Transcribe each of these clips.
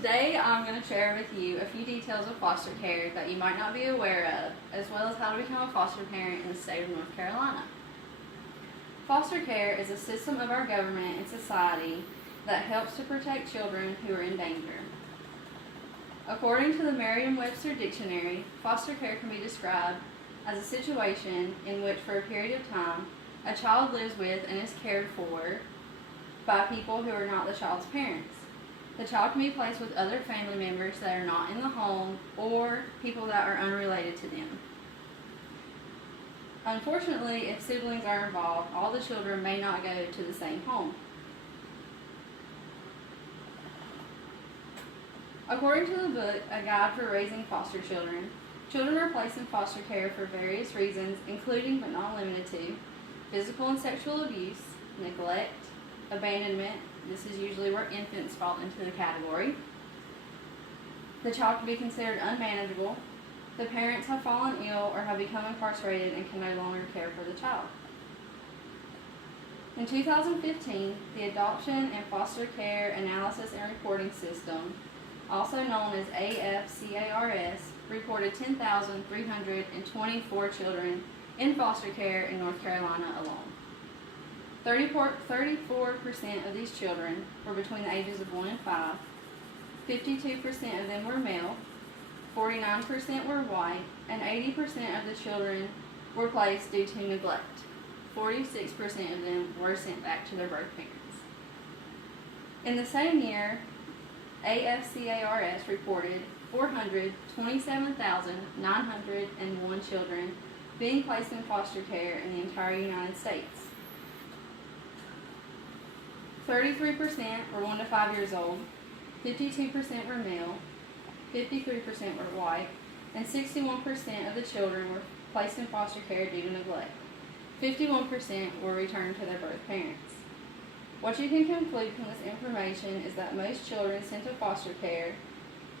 Today I'm going to share with you a few details of foster care that you might not be aware of, as well as how to become a foster parent in the state of North Carolina. Foster care is a system of our government and society that helps to protect children who are in danger. According to the Merriam-Webster Dictionary, foster care can be described as a situation in which for a period of time a child lives with and is cared for by people who are not the child's parents. The child can be placed with other family members that are not in the home or people that are unrelated to them. Unfortunately, if siblings are involved, all the children may not go to the same home. According to the book, A Guide for Raising Foster Children, children are placed in foster care for various reasons, including but not limited to physical and sexual abuse, neglect, abandonment. This is usually where infants fall into the category. The child can be considered unmanageable. The parents have fallen ill or have become incarcerated and can no longer care for the child. In 2015, the Adoption and Foster Care Analysis and Reporting System, also known as AFCARS, reported 10,324 children in foster care in North Carolina alone. 34% of these children were between the ages of 1 and 5. 52% of them were male, 49% were white, and 80% of the children were placed due to neglect. 46% of them were sent back to their birth parents. In the same year, AFCARS reported 427,901 children being placed in foster care in the entire United States. 33% were 1 to 5 years old, 52% were male, 53% were white, and 61% of the children were placed in foster care due to neglect. 51% were returned to their birth parents. What you can conclude from this information is that most children sent to foster care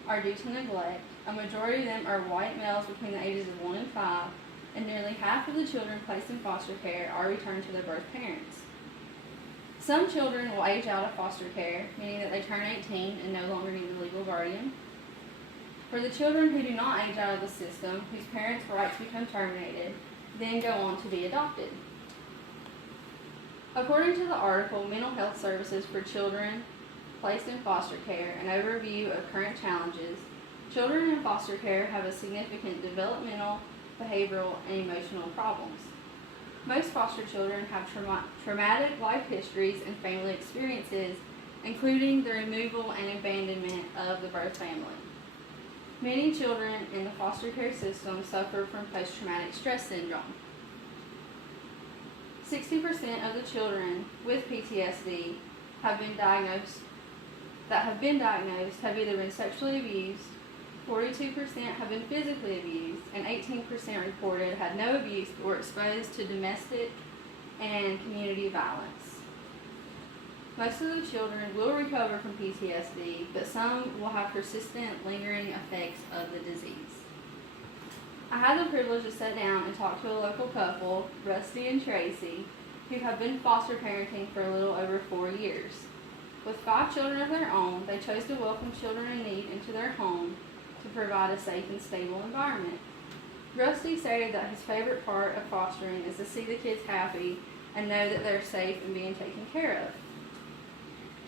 are due to neglect. A majority of them are white males between the ages of 1 and 5, and nearly half of the children placed in foster care are returned to their birth parents. Some children will age out of foster care, meaning that they turn 18 and no longer need a legal guardian. For the children who do not age out of the system, whose parents' rights become terminated, then go on to be adopted. According to the article, Mental Health Services for Children Placed in Foster Care, an overview of current challenges, children in foster care have a significant developmental, behavioral, and emotional problems. Most foster children have traumatic life histories and family experiences, including the removal and abandonment of the birth family. Many children in the foster care system suffer from post-traumatic stress syndrome. 60% of the children with PTSD have either been sexually abused, 42% have been physically abused, and 18% reported had no abuse but were exposed to domestic and community violence. Most of the children will recover from PTSD, but some will have persistent, lingering effects of the disease. I had the privilege to sit down and talk to a local couple, Rusty and Tracy, who have been foster parenting for a little over 4 years. With 5 children of their own, they chose to welcome children in need into their home to provide a safe and stable environment. Rusty stated that his favorite part of fostering is to see the kids happy and know that they're safe and being taken care of.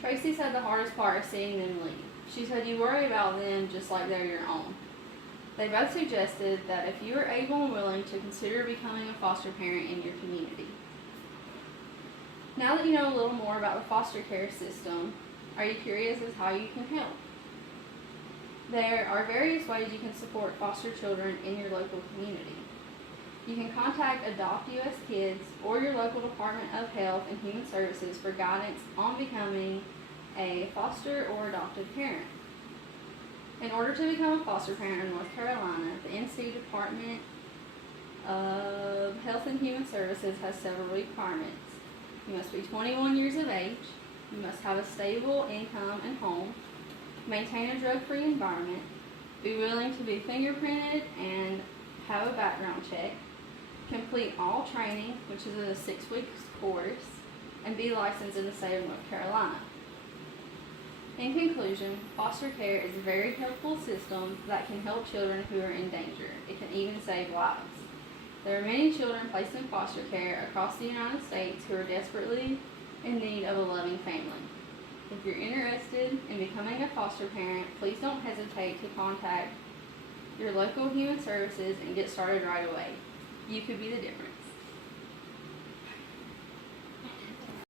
Tracy said the hardest part is seeing them leave. She said you worry about them just like they're your own. They both suggested that if you are able and willing to consider becoming a foster parent in your community. Now that you know a little more about the foster care system, are you curious as how you can help? There are various ways you can support foster children in your local community. You can contact Adopt US Kids or your local Department of Health and Human Services for guidance on becoming a foster or adoptive parent. In order to become a foster parent in North Carolina, the NC Department of Health and Human Services has several requirements. You must be 21 years of age, you must have a stable income and home, maintain a drug-free environment, be willing to be fingerprinted and have a background check, complete all training, which is a 6-week course, and be licensed in the state of North Carolina. In conclusion, foster care is a very helpful system that can help children who are in danger. It can even save lives. There are many children placed in foster care across the United States who are desperately in need of a loving family. If you're interested in becoming a foster parent, please don't hesitate to contact your local human services and get started right away. You could be the difference.